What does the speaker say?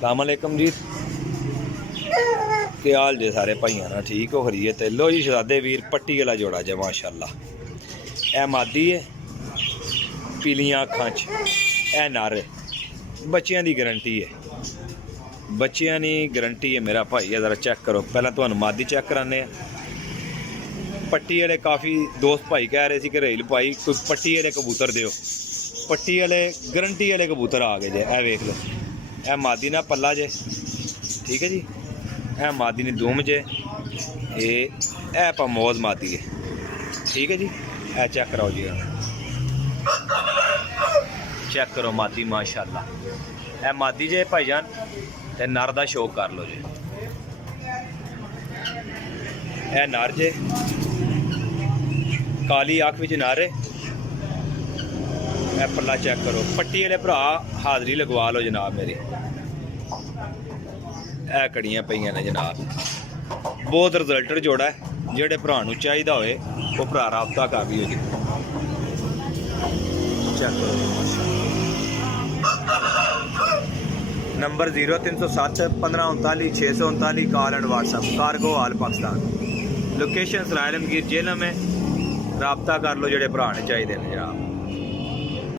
अस्सलामुअलैकुम जी, क्या हाल जे सारे भाइयों ना? ठीक हो खरीए? तो लो जी शहजादे वीर पट्टी वाला जोड़ा जे माशाअल्लाह। ए मादी है, पीलियां अखां च, ए नर बच्चियां दी गारंटी है, बच्चियां दी गारंटी है मेरा भाई। जरा चेक करो, पहले तुहानू मादी चेक कराने। पट्टी वाले काफ़ी दोस्त भाई कह रहे थे कि रेल भाई कोई पट्टी वाले कबूतर दिओ, पट्टी वाले गारंटी वाले कबूतर आ गए जे। ए वेख लो, ए मादी ना पल्ला जे, ठीक है जी। ए मादी ने दूम जे, ए पमोज मादी है, ठीक है जी। ए चेक कराओ जी, चेक करो मादी माशाअल्लाह। ए मादी जे भाईजान, ते नर दा शौक कर लो जी। ए नर जे, काली अख विच नर है। ए पल्ला चेक करो, पट्टी वाले भरा हाजरी लगवा लो जनाब मेरी। ए कड़ियां पईयां ने जनाब, बहुत रिजल्ट जोड़ा है। जेड़े भरा नूं चाहिदा होए वो भरा राबता कर लियो जी। चेक करो, number 0307 1539 639, call and WhatsApp, cargo all Pakistan. Location Sarai Alamgir jail में, राबता कर लो जेड़े भरा ने चाहिए ने जनाब।